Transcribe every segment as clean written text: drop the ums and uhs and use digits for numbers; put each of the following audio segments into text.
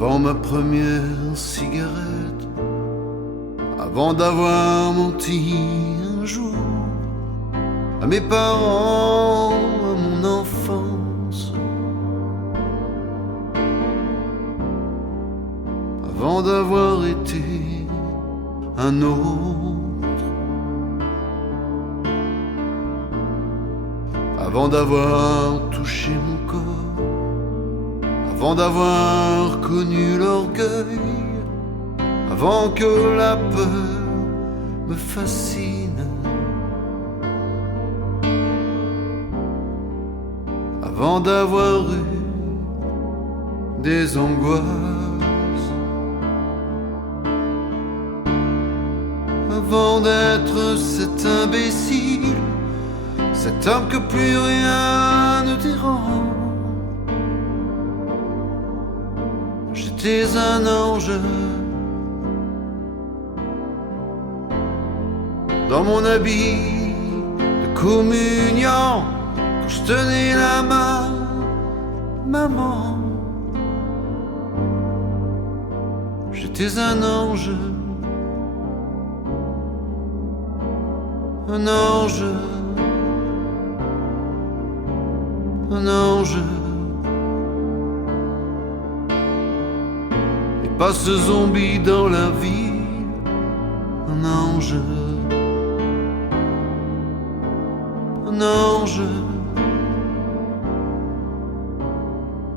avant ma première cigarette, avant d'avoir menti un jour à mes parents, à mon enfance, avant d'avoir été un autre, avant d'avoir touché mon corps, avant d'avoir connu l'orgueil, avant que la peur me fascine, avant d'avoir eu des angoisses, avant d'être cet imbécile, cet homme que plus rien ne dérange. J'étais un ange dans mon habit de communion, quand je tenais la main, maman. J'étais un ange, un ange, un ange. Et pas ce zombie dans la ville, un ange, un ange,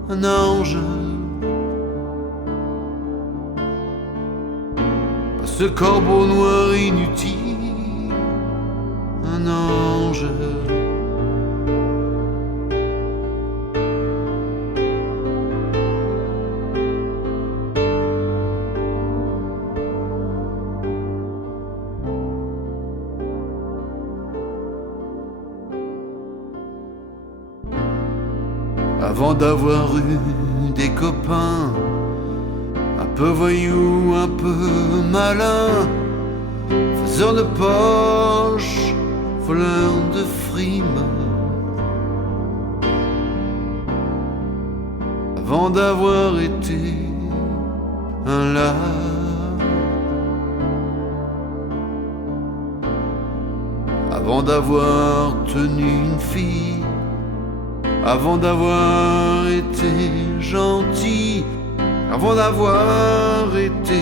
un ange. Pas ce corbeau noir inutile, un ange. Avant d'avoir eu des copains un peu voyous, un peu malins, faiseurs de poche, voleurs de frimes, avant d'avoir été un lard, avant d'avoir tenu une fille, avant d'avoir été gentil, avant d'avoir été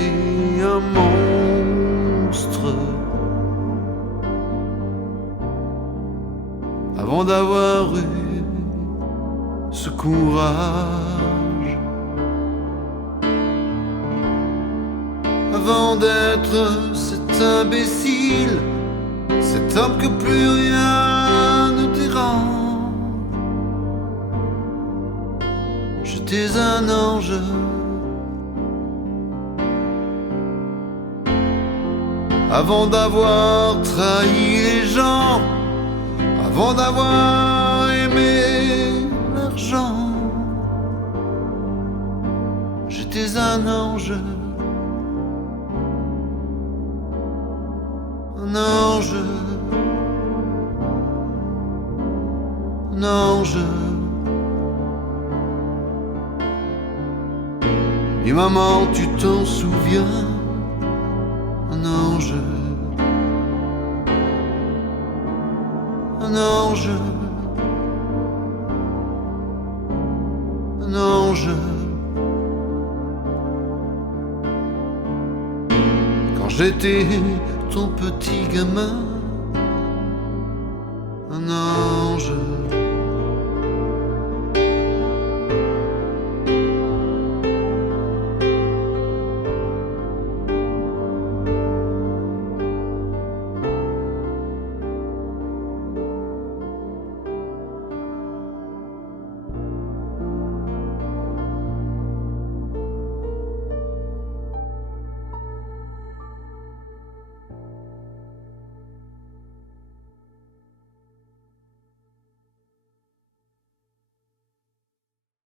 un monstre, avant d'avoir eu ce courage, avant d'être cet imbécile, cet homme que plus rien ne dérange. J'étais un ange, avant d'avoir trahi les gens, avant d'avoir aimé l'argent. J'étais un ange, un ange, un ange. Et maman, tu t'en souviens, un ange, un ange, un ange. Quand j'étais ton petit gamin,